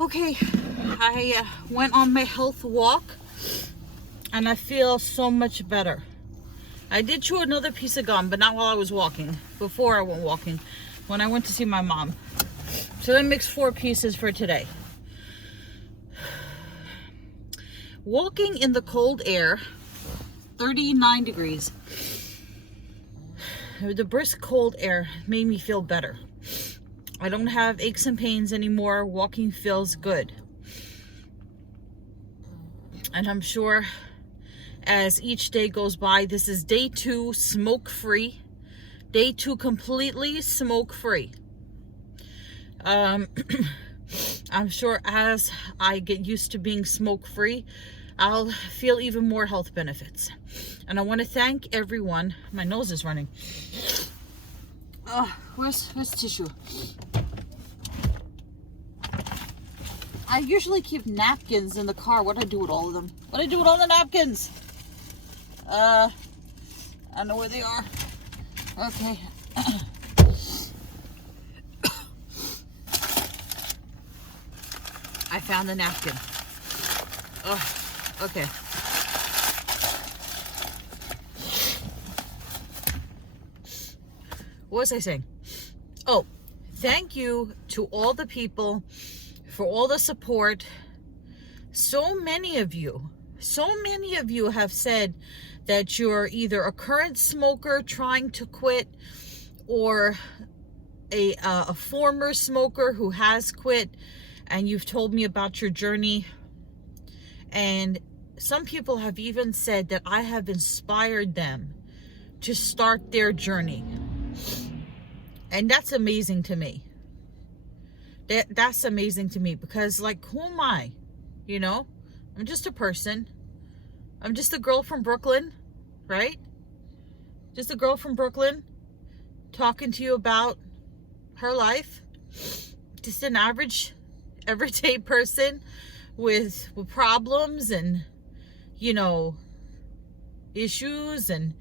Okay, I went on my health walk and I feel so much better. I did chew another piece of gum, but not while I was walking. Before I went walking, when I went to see my mom. So that makes 4 pieces for today. Walking in the cold air, 39 degrees. The brisk cold air made me feel better. I don't have aches and pains anymore. Walking feels good. And I'm sure as each day goes by, this is day 2 smoke-free. Day 2 completely smoke-free. I'm sure as I get used to being smoke-free, I'll feel even more health benefits. And I want to thank everyone. My nose is running. Where's tissue? I usually keep napkins in the car. What do I do with all of them? What do I do with all the napkins? I don't know where they are. Okay. I found the napkin. Oh, okay. What was I saying? Oh, thank you to all the people for all the support. So many of you have said that you're either a current smoker trying to quit or a former smoker who has quit, and you've told me about your journey. And some people have even said that I have inspired them to start their journey. And that's amazing to me. That's amazing to me, because like, who am I? You know, I'm just a person. I'm just a girl from Brooklyn, right? Just a girl from Brooklyn talking to you about her life. Just an average, everyday person with problems and, you know, issues and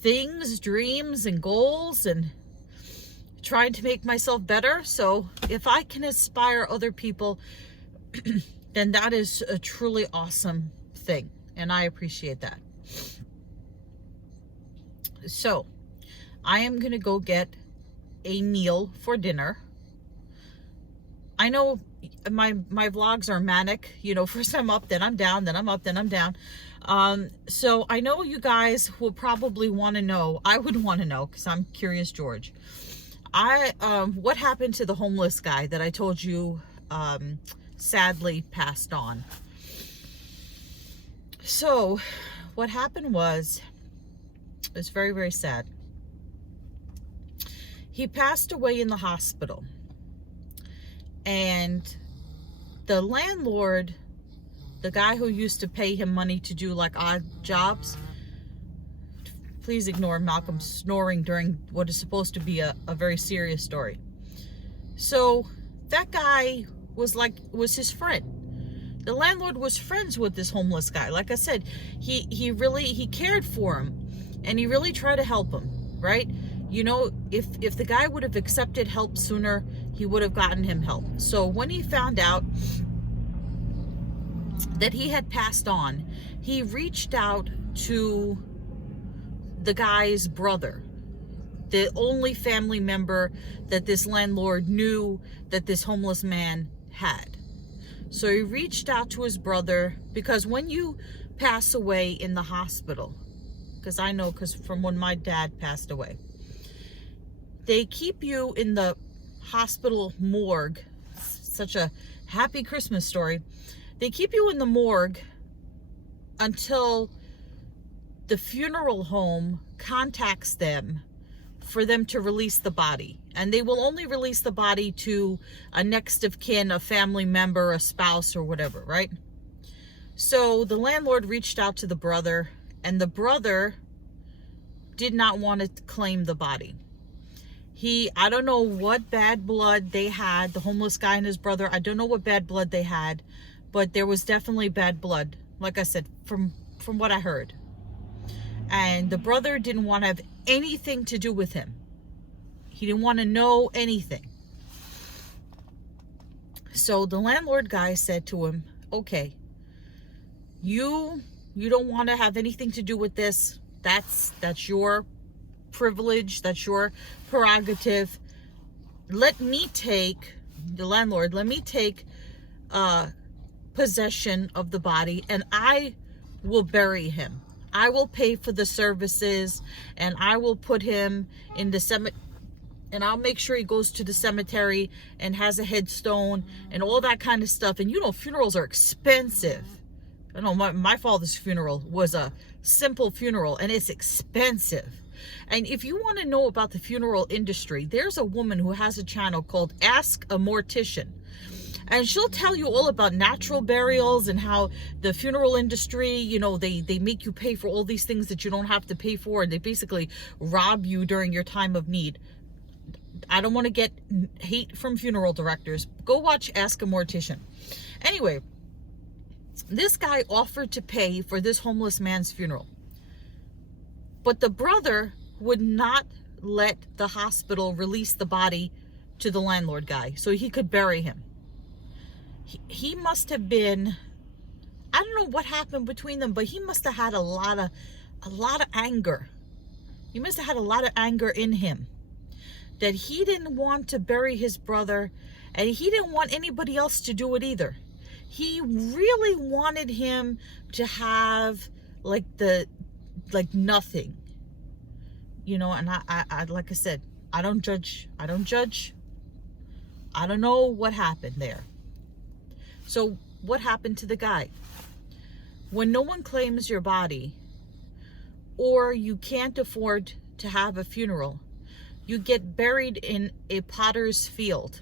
things, dreams and goals, and trying to make myself better. So if I can inspire other people, then that is a truly awesome thing, and I appreciate that. So I am gonna go get a meal for dinner. I know my vlogs are manic, you know, first I'm up, then I'm down, then I'm up, then I'm down. So I know you guys will probably want to know, I would want to know, because I'm curious George. What happened to the homeless guy that I told you sadly passed on? So what happened was, it was very, very sad. He passed away in the hospital, and the landlord, the guy who used to pay him money to do like odd jobs, please ignore Malcolm snoring during what is supposed to be a very serious story. So that guy was his friend. The landlord was friends with this homeless guy. Like I said, he cared for him, and he really tried to help him, right? You know, if the guy would have accepted help sooner, he would have gotten him help. So when he found out that he had passed on, he reached out to the guy's brother, the only family member that this landlord knew that this homeless man had. So he reached out to his brother, because when you pass away in the hospital, because I know, because from when my dad passed away, they keep you in the hospital morgue. Such a happy Christmas story. They keep you in the morgue until the funeral home contacts them for them to release the body. And they will only release the body to a next of kin, a family member, a spouse, or whatever, right? So the landlord reached out to the brother, and the brother did not want to claim the body. I don't know what bad blood they had, the homeless guy and his brother. I don't know what bad blood they had, but there was definitely bad blood, like I said, from what I heard. And the brother didn't want to have anything to do with him. He didn't want to know anything. So the landlord guy said to him, okay, you don't want to have anything to do with this. That's your privilege. That's your prerogative. Let me take possession of the body, and I will bury him. I will pay for the services, and I will put him in the cemetery, and I'll make sure he goes to the cemetery and has a headstone and all that kind of stuff. And you know, funerals are expensive. I know my father's funeral was a simple funeral, and it's expensive. And if you want to know about the funeral industry, there's a woman who has a channel called Ask a Mortician. And she'll tell you all about natural burials and how the funeral industry, you know, they make you pay for all these things that you don't have to pay for. And they basically rob you during your time of need. I don't want to get hate from funeral directors. Go watch Ask a Mortician. Anyway, this guy offered to pay for this homeless man's funeral. But the brother would not let the hospital release the body to the landlord guy so he could bury him. He must have been, I don't know what happened between them, but he must have had a lot of anger. He must have had a lot of anger in him that he didn't want to bury his brother, and he didn't want anybody else to do it either. He really wanted him to have like nothing, you know. And I like I said, I don't judge. I don't know what happened there. So what happened to the guy? When no one claims your body, or you can't afford to have a funeral, you get buried in a potter's field.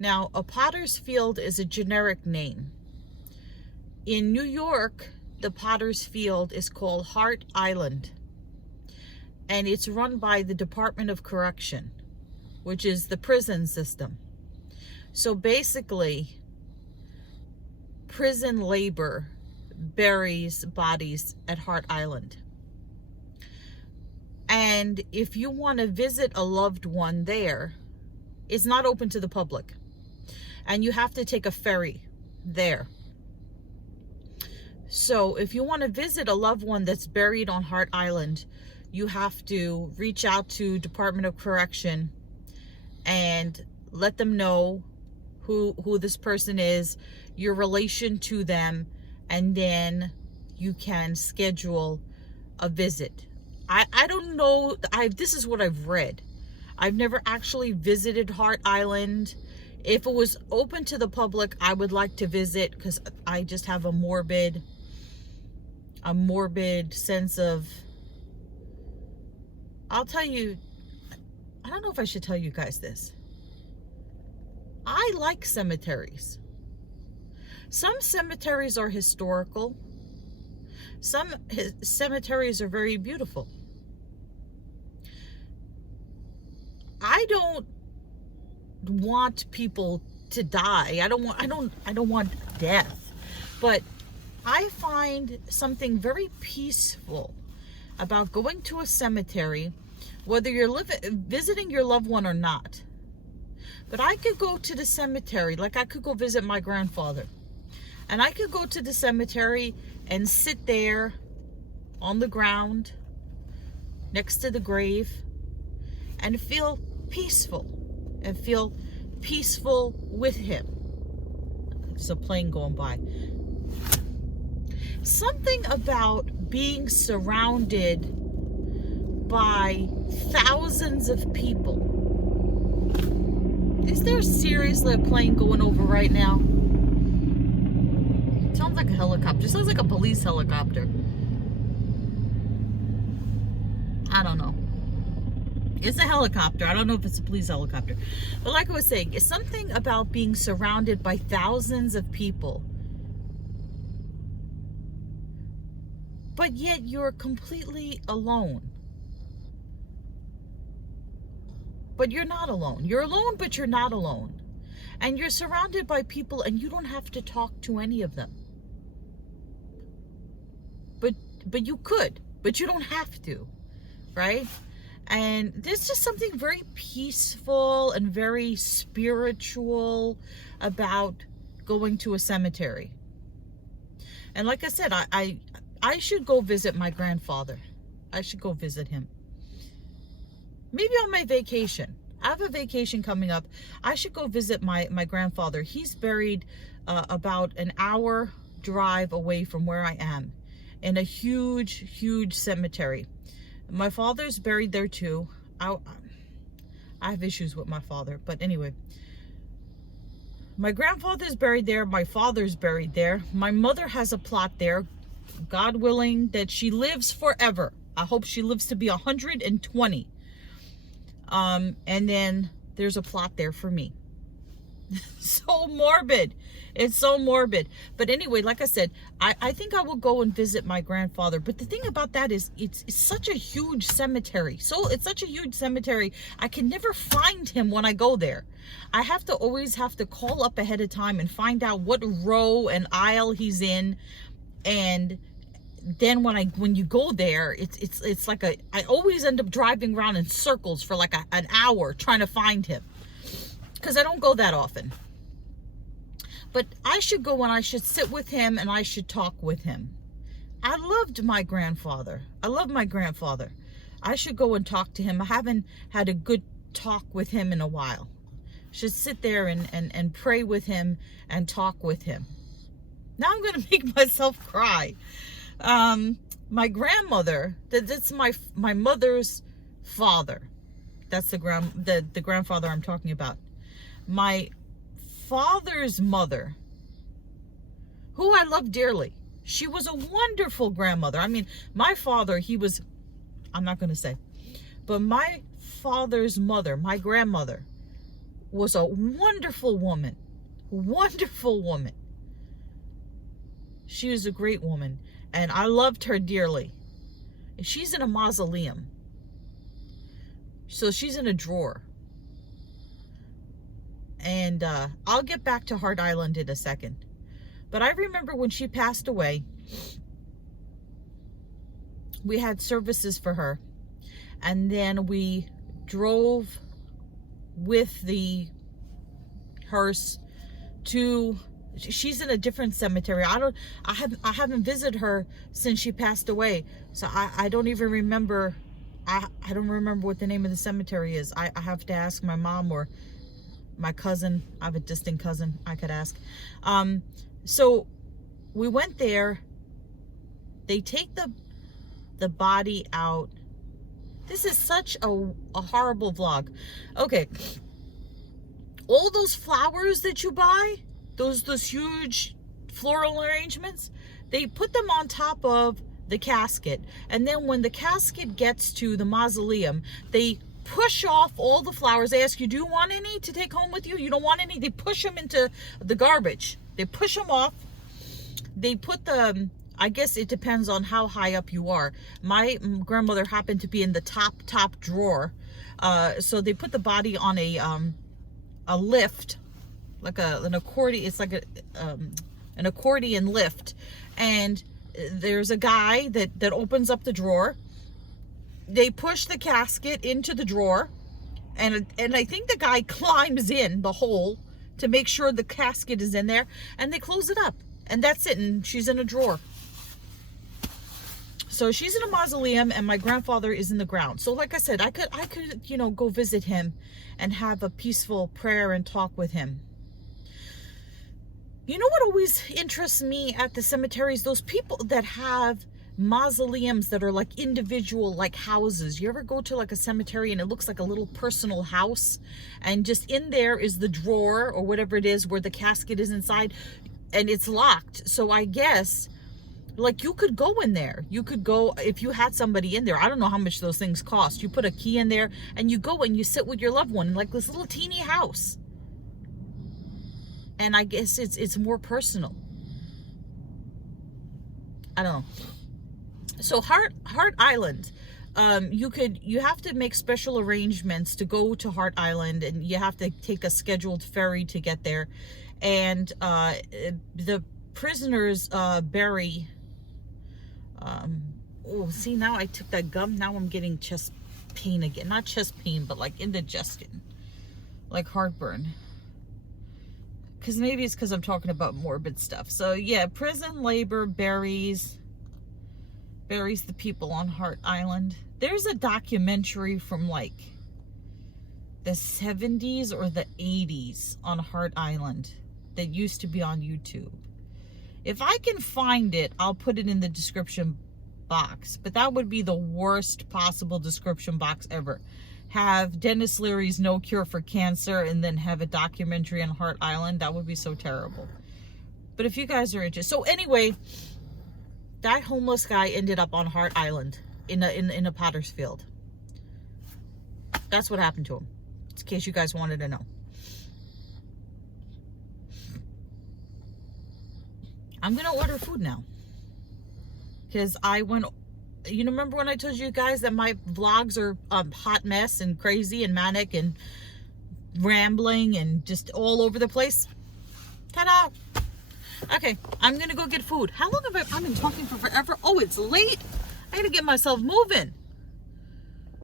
Now, a potter's field is a generic name. In New York, the potter's field is called Hart Island, and it's run by the Department of Correction, which is the prison system. So basically, prison labor buries bodies at Hart Island. And if you want to visit a loved one there, it's not open to the public. And you have to take a ferry there. So if you want to visit a loved one that's buried on Hart Island, you have to reach out to Department of Correction and let them know who this person is, your relation to them, and then you can schedule a visit. I don't know, this is what I've read. I've never actually visited Hart Island. If it was open to the public, I would like to visit, because I just have a morbid sense of, I'll tell you, I don't know if I should tell you guys this. I like cemeteries. Some cemeteries are historical. Some cemeteries are very beautiful. I don't want people to die. I don't want death. But I find something very peaceful about going to a cemetery, whether you're visiting your loved one or not. But I could go to the cemetery, like I could go visit my grandfather. And I could go to the cemetery and sit there on the ground next to the grave and feel peaceful. And feel peaceful with him. There's a plane going by. Something about being surrounded by thousands of people. Is there seriously a plane going over right now? It sounds like a helicopter. It sounds like a police helicopter. I don't know. It's a helicopter. I don't know if it's a police helicopter. But like I was saying, it's something about being surrounded by thousands of people. But yet you're completely alone. But you're not alone. You're alone, but you're not alone. And you're surrounded by people and you don't have to talk to any of them. But you could, but you don't have to, right? And there's just something very peaceful and very spiritual about going to a cemetery. And like I said, I should go visit my grandfather. I should go visit him. Maybe on my vacation. I have a vacation coming up. I should go visit my grandfather. He's buried about an hour drive away from where I am, in a huge cemetery. My father's buried there too. I have issues with my father, but anyway. My grandfather's buried there. My father's buried there. My mother has a plot there. God willing that she lives forever. I hope she lives to be 120. And then there's a plot there for me. So morbid. It's so morbid. But anyway, like I said, I think I will go and visit my grandfather. But the thing about that is it's such a huge cemetery. So it's such a huge cemetery. I can never find him when I go there. I always have to call up ahead of time and find out what row and aisle he's in. And then when you go there, it's like I always end up driving around in circles for like an hour trying to find him, because I don't go that often. But I should go and I should sit with him and I should talk with him. I loved my grandfather. I love my grandfather. I should go and talk to him. I haven't had a good talk with him in a while. Should sit there and pray with him and talk with him. Now I'm going to make myself cry. My grandmother, that's my mother's father. That's the grandfather I'm talking about. My father's mother, who I love dearly. She was a wonderful grandmother. I mean, my father, I'm not going to say, but my father's mother, my grandmother, was a wonderful woman. Wonderful woman. She was a great woman, and I loved her dearly. She's in a mausoleum. So she's in a drawer. And I'll get back to Hart Island in a second. But I remember when she passed away, we had services for her. And then we drove with the hearse to... She's in a different cemetery. I haven't visited her since she passed away. So I don't even remember. I don't remember what the name of the cemetery is. I have to ask my mom or my cousin. I have a distant cousin I could ask. So we went there. They take the body out. This is such a horrible vlog. Okay. All those flowers that you buy, those huge floral arrangements, they put them on top of the casket. And then when the casket gets to the mausoleum, they push off all the flowers. They ask you, do you want any to take home with you? You don't want any? They push them into the garbage. They push them off. They put the, I guess it depends on how high up you are. My grandmother happened to be in the top drawer. So they put the body on a lift, like an accordion. It's like an accordion lift, and there's a guy that opens up the drawer. They push the casket into the drawer, and I think the guy climbs in the hole to make sure the casket is in there, and they close it up, and that's it. And she's in a drawer. So she's in a mausoleum, and my grandfather is in the ground. So like I said, I could go visit him and have a peaceful prayer and talk with him. You know what always interests me at the cemeteries? Those people that have mausoleums that are like individual, like houses. You ever go to like a cemetery and it looks like a little personal house, and just in there is the drawer or whatever it is where the casket is inside, and it's locked. So I guess like you could go in there. You could go if you had somebody in there. I don't know how much those things cost. You put a key in there and you go and you sit with your loved one in like this little teeny house. And I guess it's more personal. I don't know. So Hart Island, you have to make special arrangements to go to Hart Island, and you have to take a scheduled ferry to get there. And the prisoners bury. Oh, see, now I took that gum. Now I'm getting chest pain again. Not chest pain, but like indigestion. Like heartburn. Because maybe it's because I'm talking about morbid stuff. So yeah, prison labor buries the people on Hart Island. There's a documentary from like the 70s or the 80s on Hart Island that used to be on YouTube. If I can find it, I'll put it in the description box. But that would be the worst possible description box ever. Have Dennis Leary's No Cure for Cancer and then have a documentary on Hart Island. That would be so terrible. But if you guys are interested. So anyway, that homeless guy ended up on Hart Island in a potter's field. That's what happened to him. In case you guys wanted to know. I'm going to order food now. Because I went... You remember when I told you guys that my vlogs are hot mess and crazy and manic and rambling and just all over the place? Ta-da! Okay, I'm going to go get food. How long have I been talking for forever? Oh, it's late. I got to get myself moving.